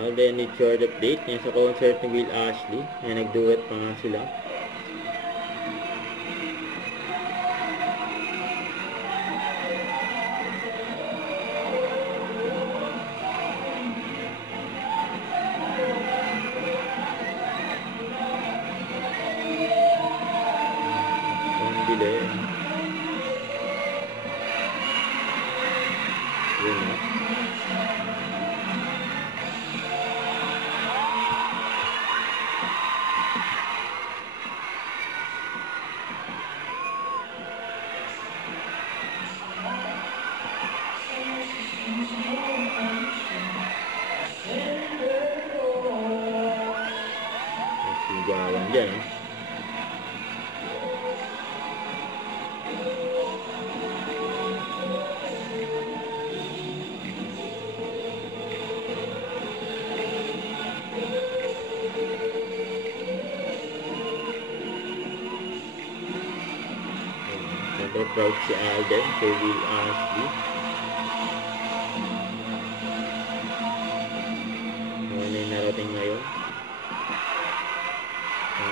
Alden with short update ngayon sa concert ni Will Ashley. Ngayon nagduet pa nga sila. Sigawan dyan. Siyempre proud si Alden kay Will Ashley. Ano na yung narating ngayon?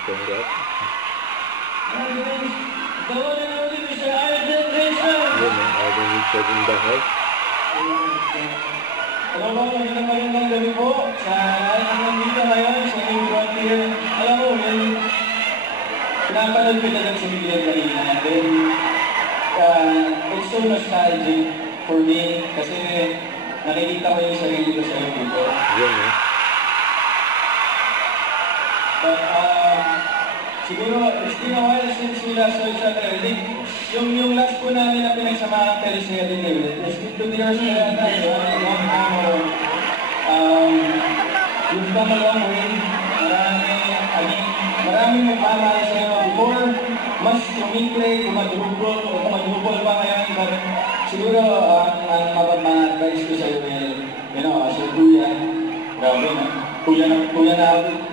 Congrats. The one and only Mr. Alden Richard. Yun eh, Alden Richard in the house. Hello po, magandang gabi po sa lahat ng nandito ngayon sa New Frontier. Alam mo, pinapanood ko talagang si Miguel kanina. Then, it's so nostalgic for me kasi nakikita ko yung sarili ko sa YouTube. Yun eh. But, siguro, it's been a while since we last saw each other. I think, yung last po namin na pinagsamahan kayo sa atin ngayon, it's been 2 years na yata, long time. You've come a long way. Maraming magmamahal sa'yo. Before, mas tumikli, kumadrupol pa ngayon. But siguro, ang mapag-advise ko sa'yo, as a kuya, grabe na. Kuya na ako.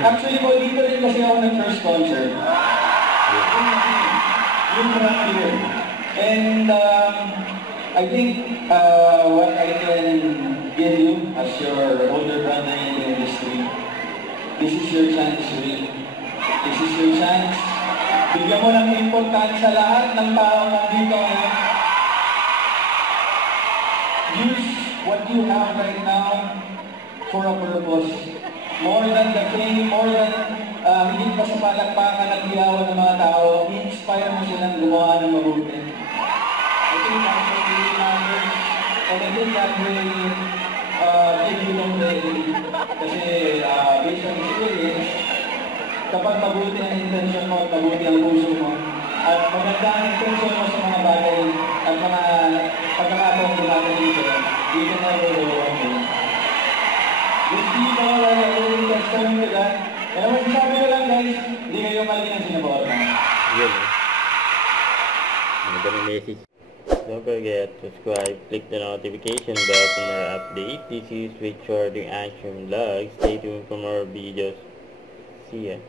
Actually po, dito rin kasi ako ng first concert. Yung Frontier. And I think what I can give you as your older brother in the industry, this is your chance, Will. This is your chance. Bigyan mo ng importansya lahat ng tao nandito ngayon. Use what you have right now for a purpose. More than the fame, more than hindi pa sa palakpakan at hiyawan ng mga tao, i-inspire mo silang gumawa ng mabuti. I think that's what really matters. And I think that will give you longevity. Kasi based on experience, kapag mabuti ang intention mo at mabuti ang puso mo, at maganda ang intention mo sa mga bagay at mga pagkakataong dumating dito, you can never go wrong. These people are doing testimony to that. Kaya masasabi ko lang guys, hindi kayo mali ang sinabawa na. Yun eh. Magandang message. Don't forget to subscribe, click the notification bell for more updates. This is Richard the Action Vlog. Stay tuned for more videos. See ya.